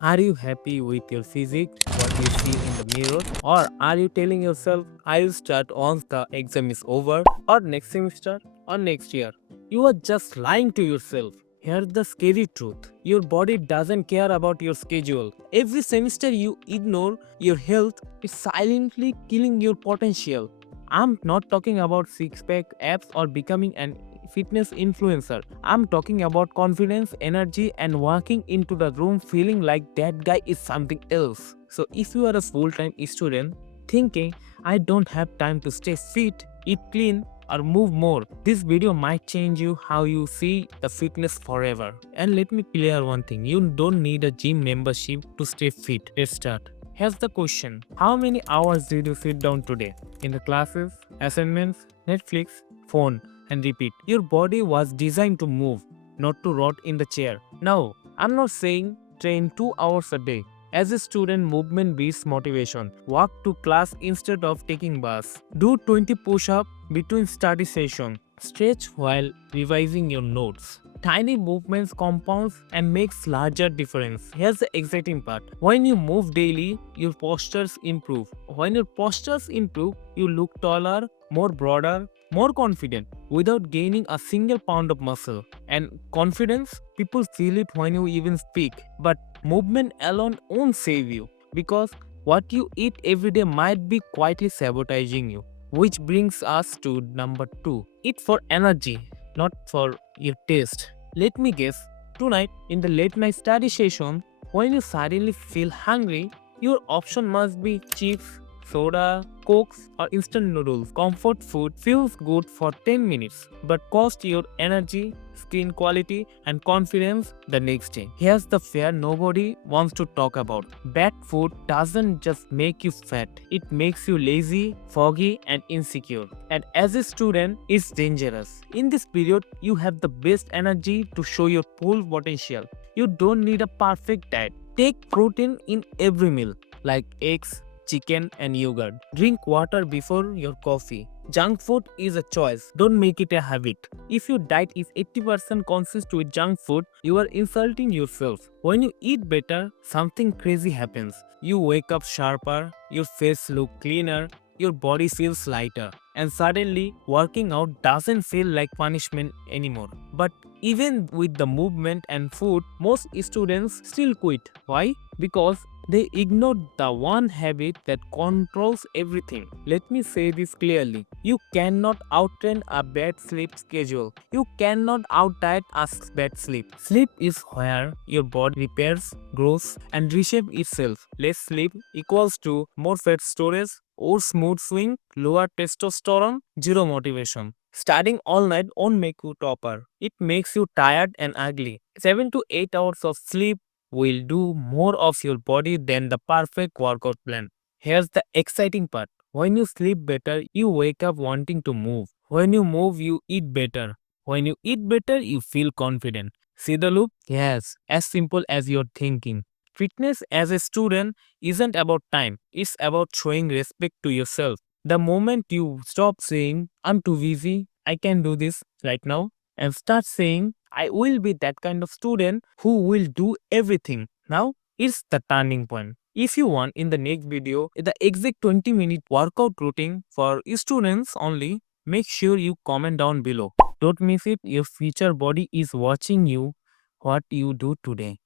Are you happy with your physique, what you see in the mirror? Or are you telling yourself, I'll start once the exam is over, or next semester, or next year? You are just lying to yourself. Here's the scary truth. Your body doesn't care about your schedule. Every semester you ignore your health is silently killing your potential. I'm not talking about six pack abs or becoming an fitness influencer. I'm talking about confidence, energy, and walking into the room feeling like that guy is something else. So, if you are a full time student thinking, I don't have time to stay fit, eat clean, or move more, this video might change you how you see the fitness forever. And let me clear one thing, you don't need a gym membership to stay fit. Let's start. Here's the question. How many hours did you sit down today? In the classes, assignments, Netflix, phone, and repeat. Your body was designed to move, not to rot in the chair. Now, I'm not saying train 2 hours a day. As a student, movement beats motivation. Walk to class instead of taking bus. Do 20 push-ups between study session. Stretch while revising your notes. Tiny movements compounds and makes larger difference. Here's the exciting part. When you move daily, your postures improve. When your postures improve, you look taller, more broader, more confident without gaining a single pound of muscle. And confidence, people feel it when you even speak. But movement alone won't save you because what you eat every day might be quietly sabotaging you. Which brings us to number 2. Eat for energy, not for your taste. Let me guess, tonight in the late night study session, when you suddenly feel hungry, your option must be chips, soda, cokes, or instant noodles. Comfort food feels good for 10 minutes but cost your energy, skin quality, and confidence the next day. Here's the fear nobody wants to talk about. Bad food doesn't just make you fat, it makes you lazy, foggy, and insecure. And as a student, it's dangerous. In this period, you have the best energy to show your full potential. You don't need a perfect diet. Take protein in every meal, like eggs, chicken, and yogurt. Drink water before your coffee. Junk food is a choice. Don't make it a habit. If your diet is 80% consist with junk food, you are insulting yourself. When you eat better, something crazy happens. You wake up sharper, your face look cleaner, your body feels lighter, and suddenly working out doesn't feel like punishment anymore. But even with the movement and food, most students still quit. Why? Because they ignore the one habit that controls everything. Let me say this clearly. You cannot outtrain a bad sleep schedule. You cannot outdiet a bad sleep. Sleep is where your body repairs, grows, and reshapes itself. Less sleep equals to more fat storage, or smooth swing, lower testosterone, zero motivation. Studying all night won't make you topper. It makes you tired and ugly. 7 to 8 hours of sleep will do more of your body than the perfect workout plan. Here's the exciting part. When you sleep better, you wake up wanting to move. When you move, you eat better. When you eat better, you feel confident. See the loop? Yes, as simple as you're thinking. Fitness as a student isn't about time, it's about showing respect to yourself. The moment you stop saying, I'm too busy, I can do this right now, and start saying, I will be that kind of student who will do everything. Now, it's the turning point. If you want in the next video, the exact 20-minute workout routine for students only, make sure you comment down below. Don't miss it, your future body is watching you what you do today.